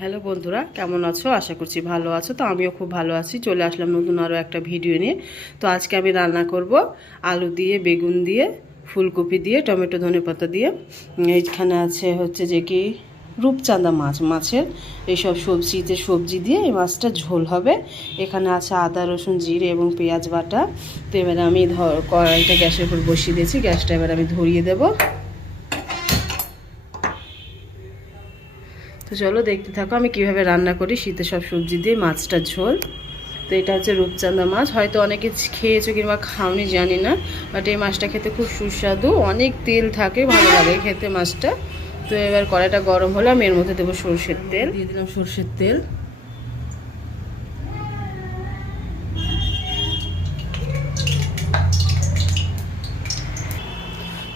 Hello বন্ধুরা, কেমন আছো? আশা করছি ভালো আছো। তো আমিও খুব ভালো আছি। চলে আসলাম নতুন আরও একটা ভিডিও নিয়ে। তো আজকে আমি রান্না করব আলু দিয়ে, বেগুন দিয়ে, ফুলকপি দিয়ে, টমেটো, ধনেপাতা দিয়ে। এইখানে আছে হচ্ছে যে কি রূপচাঁদা মাছের এইসব সবজি দিয়ে এই মাছটা ঝোল হবে। এখানে আছে আদা, রসুন, জিরে এবং পেঁয়াজ বাটা। তো এবারে আমি কড়াইটা গ্যাসের উপর বসিয়ে দিয়েছি। গ্যাসটা এবার আমি ধরিয়ে দেবো। তো চলো দেখতে থাকো আমি কিভাবে রান্না করি শীতের সব সবজি দিয়ে মাছটার ঝোল। তো এটা হচ্ছে রূপচাঁদা মাছ, হয়তো অনেকে খেয়েছো কিংবা খাওনি জানি না, বাট এই মাছটা খেতে খুব সুস্বাদু, অনেক তেল থাকে, ভালো লাগে খেতে মাছটা। তো এবার কড়াইটা গরম হলে আমি এর মধ্যে দেবো সরষের তেল। দিয়ে দিলাম সরষের তেল।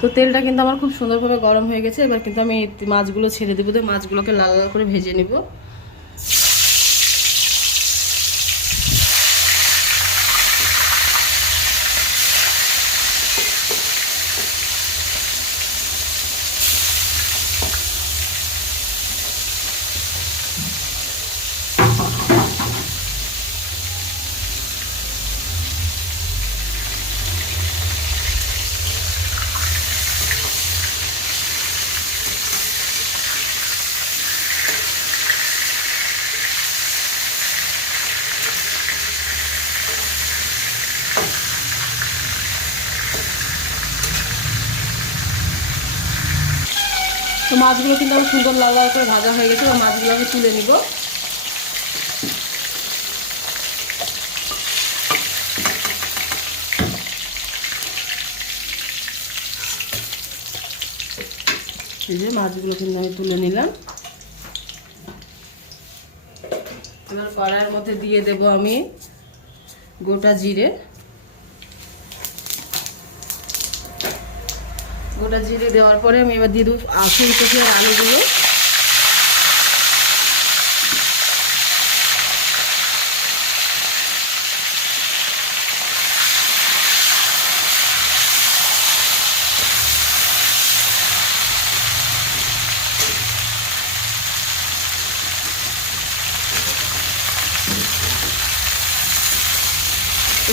তো তেলটা কিন্তু আমার খুব সুন্দরভাবে গরম হয়ে গেছে। এবার কিন্তু আমি মাছগুলো ছেড়ে দেবো, তো মাছগুলোকে লাল লাল করে ভেজে নেব। তো মাছগুলো কিন্তু আমার সুন্দর লাল লাল করে ভাজা হয়ে গেছে। এবার মাছগুলো আমি তুলে নিব। এই যে মাছগুলো কিন্তু আমি তুলে নিলাম। এবার কড়াইয়ের মধ্যে দিয়ে দেব আমি গোটা জিরে। গোটা জিরে দেওয়ার পরে আমি এবার দিয়ে দেবো ফুলকপি আর আলুগুলো।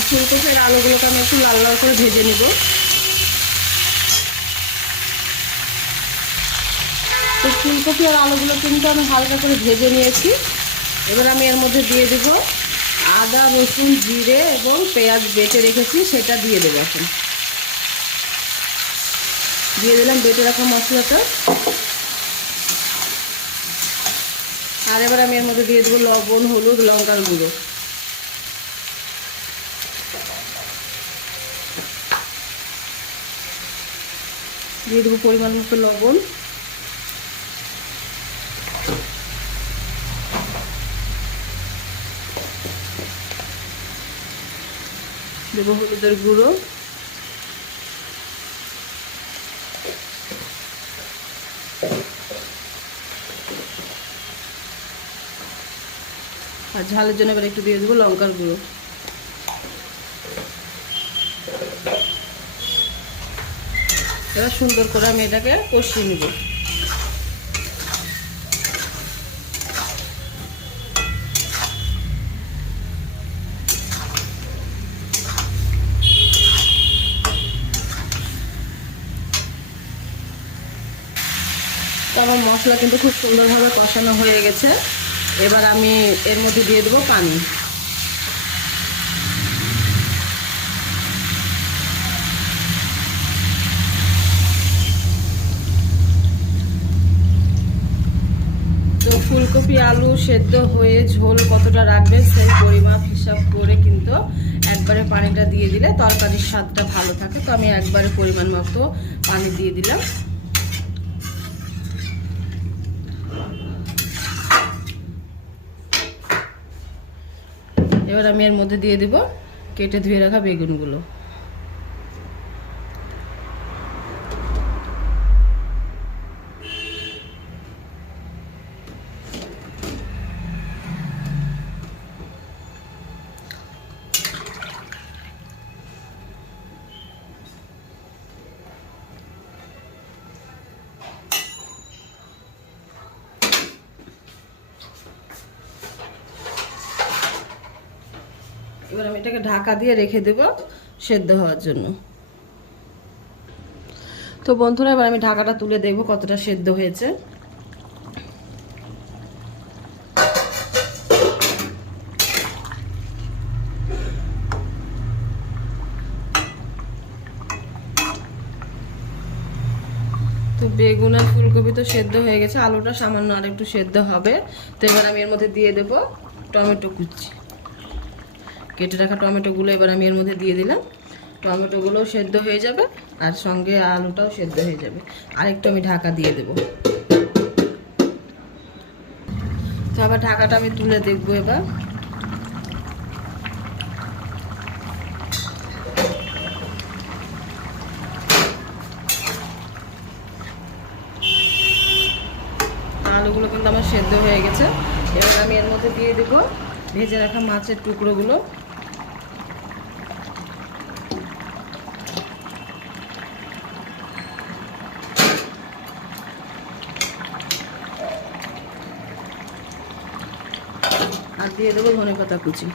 ফুলকপি আর আলুগুলোকে আমি একটু লাল লাল করে ভেজে নেব। তো ফুলকপি আর আলুগুলো কিন্তু আমি হালকা করে ভেজে নিয়েছি। এবার আমি এর মধ্যে দিয়ে দেব আদা, রসুন, জিরে এবং পেঁয়াজ বেটে রেখেছি, সেটা দিয়ে দেবো। এখন দিয়ে দিলাম বেটে রাখা মশলাটা। আর এবার আমি এর মধ্যে দিয়ে দেবো লবণ, হলুদ, লঙ্কার গুঁড়ো। দিয়ে দেবো পরিমাণ মতো লবণ। দেবো হলুদের গুঁড়ো। আর ঝালের জন্য এবার একটু দিয়ে দেবো লঙ্কার গুঁড়ো। এবার সুন্দর করে আমি এটাকে কষিয়ে নেব। তো আমার মশলা কিন্তু খুব সুন্দরভাবে কষানো হয়ে গেছে। এবার আমি এর মধ্যে দিয়ে দেবো পানি। তো ফুলকপি আলু সেদ্ধ হয়ে ঝোল কতটা রাখবেন সেই পরিমাপ হিসাব করে কিন্তু একবারে পানিটা দিয়ে দিলে তরকারির স্বাদটা ভালো থাকে। তো আমি একবারে পরিমাণ মতো পানি দিয়ে দিলাম। এবার আমি এর মধ্যে দিয়ে দেব কেটে ধুয়ে রাখা বেগুনগুলো। এবার আমি এটাকে ঢাকা দিয়ে রেখে দেব সেদ্ধ হওয়ার জন্য। তো বন্ধুরা এবার আমি ঢাকাটা তুলে দেখব কতটা সেদ্ধ হয়েছে। তো বেগুন আর ফুলকপি তো সেদ্ধ হয়ে গেছে, আলুটা সামান্য আর একটু সেদ্ধ হবে। তো এবার আমি এর মধ্যে দিয়ে দেব টমেটো কুচি, কেটে রাখা টমেটোগুলো এবার আমি এর মধ্যে দিয়ে দিলাম। টমেটোগুলো সেদ্ধ হয়ে যাবে আর সঙ্গে আলুটাও সেদ্ধ হয়ে যাবে। আর একটু আমি ঢাকা দিয়ে দেব। তো আবার ঢাকাটা আমি তুলে দেখবো এবার। আলুগুলো কিন্তু আমার সেদ্ধ হয়ে গেছে। এবার আমি এর মধ্যে দিয়ে দেব ভেজে রাখা মাছের টুকরোগুলো। আর দিয়ে দেবো ধনেপাতা কুচি।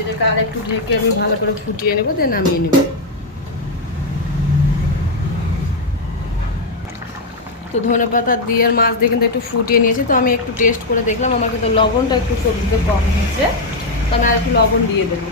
এটাকে আর একটু ঢেকে আমি ভালো করে ফুটিয়ে নেবো, দিয়ে নামিয়ে নেব। তো ধনেপাতা দিয়ে আর মাছ দিয়ে কিন্তু একটু ফুটিয়ে নিয়েছি। তো আমি একটু টেস্ট করে দেখলাম, আমার কিন্তু লবণটা একটু সবজিতে কম হয়েছে, তো আমি আর একটু লবণ দিয়ে দেবো।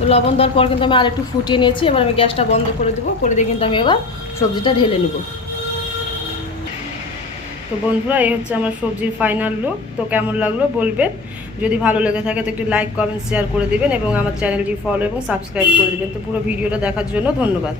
তো লবণ দেওয়ার পর কিন্তু আমি আর একটু ফুটিয়ে নিয়েছি। এবার আমি গ্যাসটা বন্ধ করে দেবো, করে দিয়ে কিন্তু আমি এবার সবজিটা ঢেলে নেব। তো বন্ধুরা এই হচ্ছে আমার সবজির ফাইনাল লুক। তো কেমন লাগলো বলবেন, যদি ভালো লেগে থাকে তো একটি লাইক কমেন্ট শেয়ার করে দিবেন এবং আমার চ্যানেলটি ফলো এবং সাবস্ক্রাইব করে দেবেন। তো পুরো ভিডিওটা দেখার জন্য ধন্যবাদ।